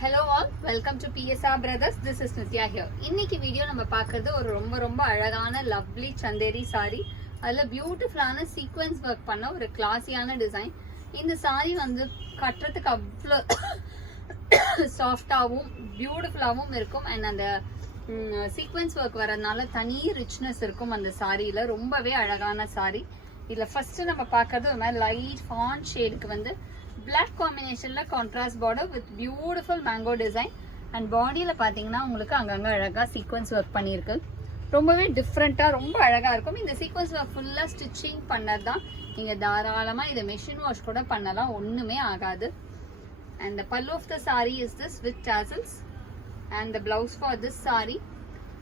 Hello all, welcome to PSR Brothers. This is Nitya here. இன்னைக்கு video நம்ம பார்க்கிறது ஒரு ரொம்ப அழகான லவ்லி சந்தேரி saree. அதுல பியூட்டிஃபுல்லான சீக்வென்ஸ் ஒர்க் பண்ண ஒரு கிளாஸியான டிசைன். இந்த saree வந்து கட்டறதுக்கு அவ்வளவு சாஃப்டாவும் பியூட்டிஃபுல்லாவும் இருக்கும். and அந்த சீக்வென்ஸ் ஒர்க் வரதுனால தனி ரிச்னஸ் இருக்கும் அந்த சாரியில. ரொம்பவே அழகான saree. இதுல ஃபர்ஸ்ட் நம்ம பார்க்கிறது ஒரு மாதிரி லைட் fawn ஷேடுக்கு வந்து black combination la contrast border with beautiful mango design and body la pathina ungalku anganga alaga sequence work pannirukku rombave different ah romba alaga irukum indha sequence work full ah stitching pannadha neenga dharalama idu machine wash kuda pannalam onnume agadu. And the pallu of the saree is this with tassels and the blouse for this saree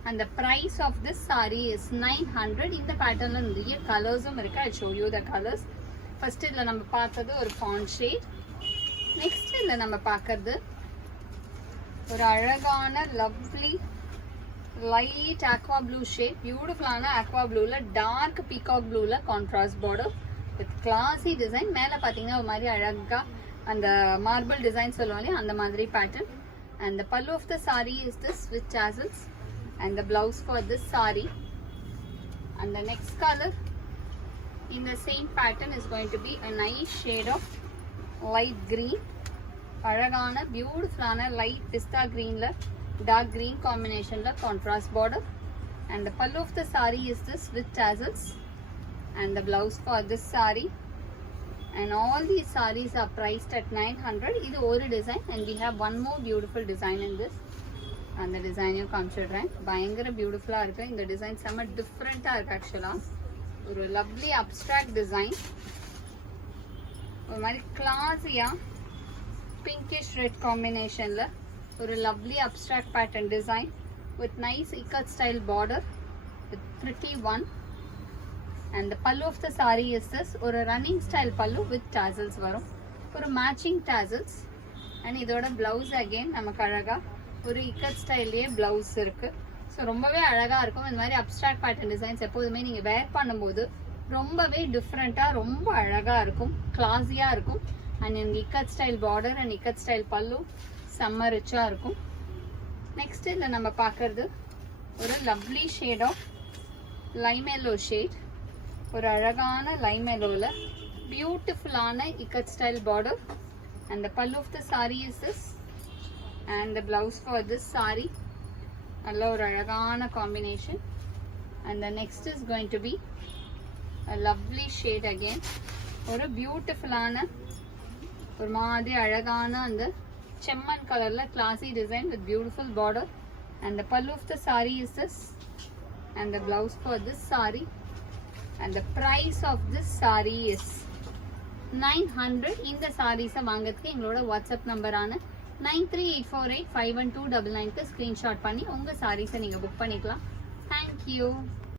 and the price of this saree is 900. in the pattern la niriya colors um irukku. I show you the colors. First idla நம்ம பார்த்தது ஒரு fawn shade. Next idla நம்ம பார்க்கிறது ஒரு அழகான lovely light aqua blue shade. Beautiful ஆன aqua blue ல dark peacock blue ல contrast border with classy design. மேல பாத்தீங்கன்னா ஒரு மாதிரி அழகா அந்த marble design சொல்லுவாங்க அந்த மாதிரி pattern. And the pallu of the saree is this with tassels and the blouse for this saree. And the next color in the same pattern is going to be a nice shade of light green. Alagana beautiful ana light pista green la dark green combination la contrast border. And the pallu of the saree is this with tassels and the blouse for this saree. And all these sarees are priced at 900. This is one design and we have one more beautiful design in this. And the design you consider bayangara beautiful ah irukku. In the design some different ah irukku actually. ஒரு lovely abstract design. ஒரு மாதிரி classy-ஆ pinkish red combination-ல ஒரு lovely abstract pattern design with nice ikat style border with pretty one. And the pallu of the saree is this ஒரு running style pallu with tassels வரும். ஒரு matching tassels. and இதோட blouse again நமக்கு அழகா ஒரு ikat style-லயே blouse இருக்கு. So ரொம்பவே அழகாக இருக்கும். இந்த மாதிரி அப்ட்ராக்ட் பேட்டர்ன் டிசைன்ஸ் எப்போதுமே நீங்கள் வேர் பண்ணும்போது ரொம்பவே டிஃப்ரெண்ட்டாக ரொம்ப அழகாக இருக்கும், கிளாஸியாக இருக்கும். அண்ட் எனக்கு ikat style border and ikat style பல்லு செம்ம ரிச்சாக இருக்கும். நெக்ஸ்ட் இதில் நம்ம பார்க்குறது ஒரு lovely shade of lime yellow shade. ஒரு அழகான லைம் எல்லோவில் பியூட்டிஃபுல்லான ikat style border. And the pallu of the sari is this and the blouse for this sari. நல்ல ஒரு அழகான combination. and the next is going to be a lovely shade again. ஒரு பியூட்டிஃபுல்லான ஒரு மாதிரி அழகான அந்த செம்மன் கலர்ல classy design with beautiful border. and the pallu of the saree is this and the blouse for this saree. and the price of this saree is 900. இந்த sarees வாங்குறதுக்கு எங்களோட வாட்ஸ்அப் நம்பரான 9384851299 ஸ்கிரீன்ஷாட் பண்ணி உங்க சாரீஸை நீங்க புக் பண்ணிக்கலாம். தேங்க்யூ.